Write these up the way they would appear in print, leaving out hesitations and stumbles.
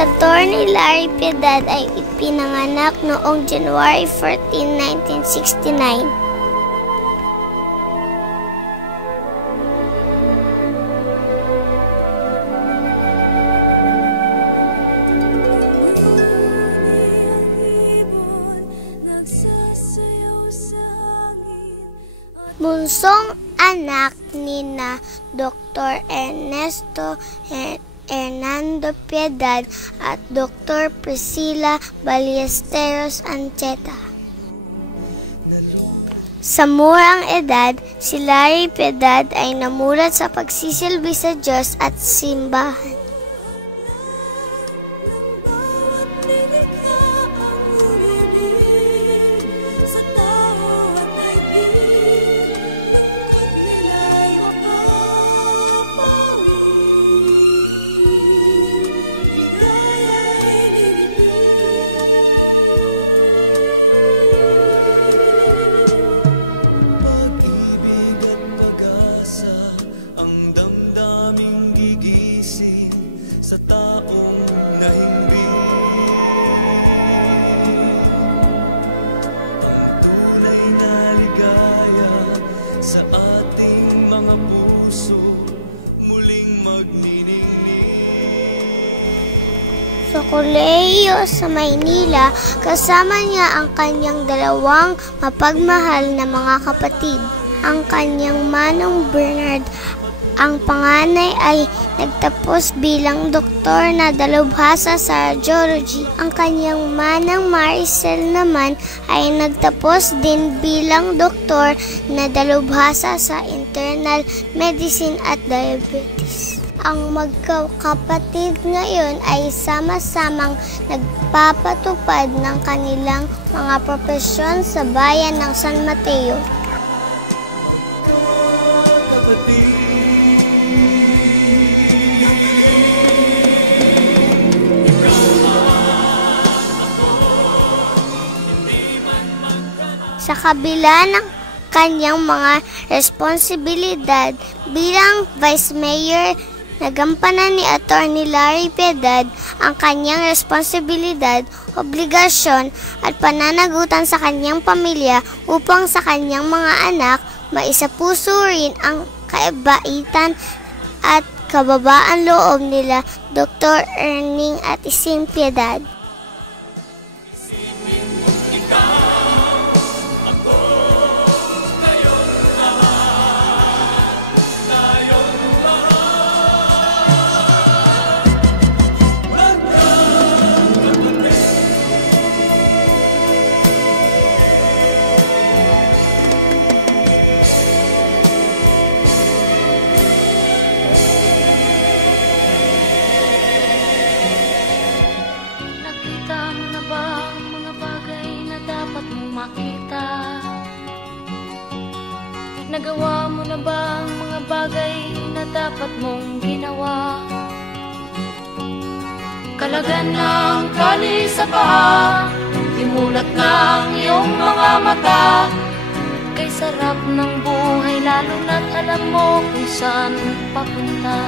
Atty. Larry Piedad ay ipinanganak noong January 14, 1969. Bunsong anak nina Dr. Ernesto Hernando Piedad at Dr. Priscilla Ballesteros Ancheta. Sa murang edad, si Larry Piedad ay namulat sa pagsisilbi sa Diyos at simbahan. Sa taong nahimbing, ang tunay na ligaya sa ating mga puso muling magniningning. Sa kolehiyo sa Maynila, kasama niya ang kanyang dalawang mapagmahal na mga kapatid. Ang kanyang manong Bernard, ang panganay ay nagtapos bilang doktor na dalubhasa sa radiology. Ang kanyang manang Maricel naman ay nagtapos din bilang doktor na dalubhasa sa internal medicine at diabetes. Ang magkakapatid ngayon ay sama-samang nagpapatupad ng kanilang mga propesyon sa bayan ng San Mateo. Sa kabila ng kanyang mga responsibilidad bilang Vice Mayor, nagampanan ni Atty. Larry Piedad ang kanyang responsibilidad, obligasyon at pananagutan sa kanyang pamilya upang sa kanyang mga anak maisapuso rin ang kabaitan at kababaan loob nila Dr. Erning at Ising Piedad. Nagawa mo na ba ang mga bagay na dapat mong ginawa? Kalagan ng kali sa paa, imulat ng iyong mga mata. Kay sarap ng buhay lalo na't alam mo kung saan papunta.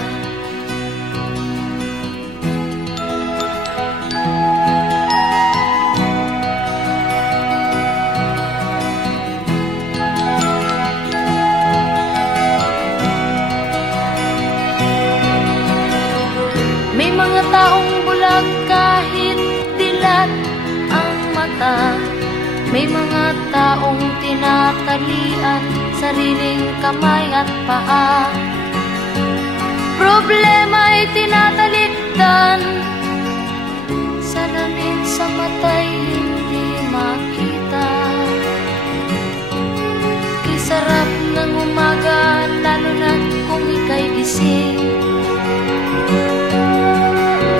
Taong bulag kahit dilat ang mata. May mga taong tinatalian sariling kamay at paa. Problema'y tinatalikdan, salamin sa mata'y hindi makita. Kisarap ng umaga lalo na kung ika'y gising.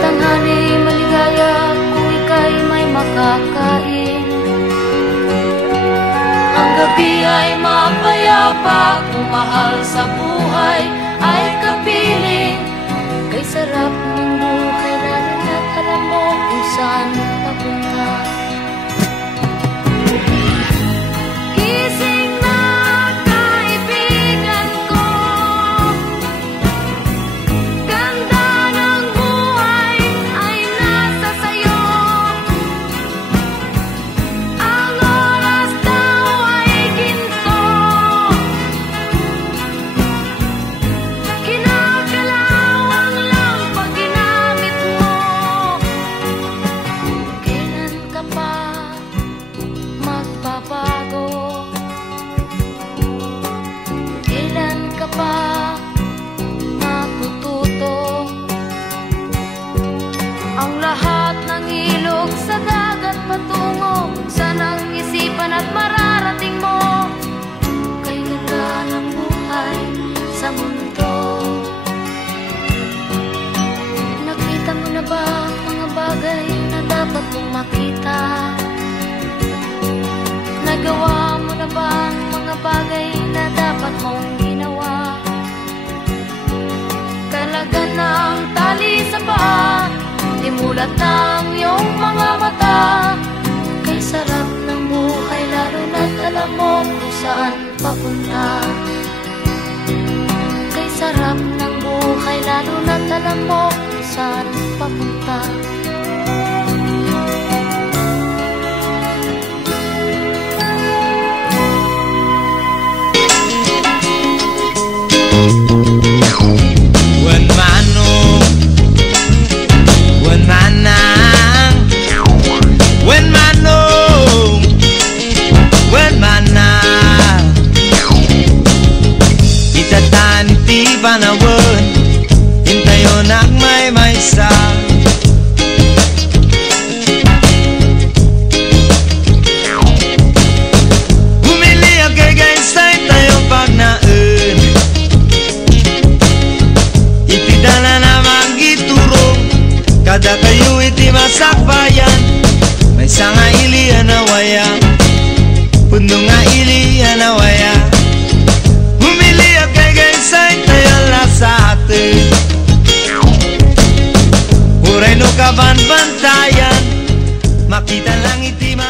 Tanghali maligaya kung ika'y may makakain. Ang gabi ay mapayapa kung mahal sa buhay ay kapiling. Kay sarap ng buhay lalo na't alam mo kung saan papunta. mulat ng iyong mga mata. Kay sarap ng buhay lalo na't alam mo kung saan papunta. Kay sarap ng buhay lalo na't alam mo kung saan papunta. Wen manong, wen manang, wen manong, wen manang. Itatan ti panahon, hintayon ak may maysa. Bumili ak kay gaysay tayo pag naen. Itidana na magiturong, kada kayo iti masakbayan. May sanga ili anawaya, puno nga ili anawaya. Bumili ak kay gaysay tayo la sa atin. Uray no kabanbantayan, makita lang iti Ang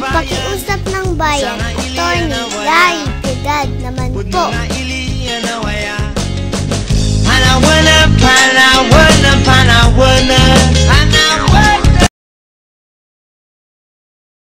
masakbayan. pakiusap ng bayan, Attorney Larry Piedad naman Puno po. nga ili anawaya. Panawana, panawana, panawana.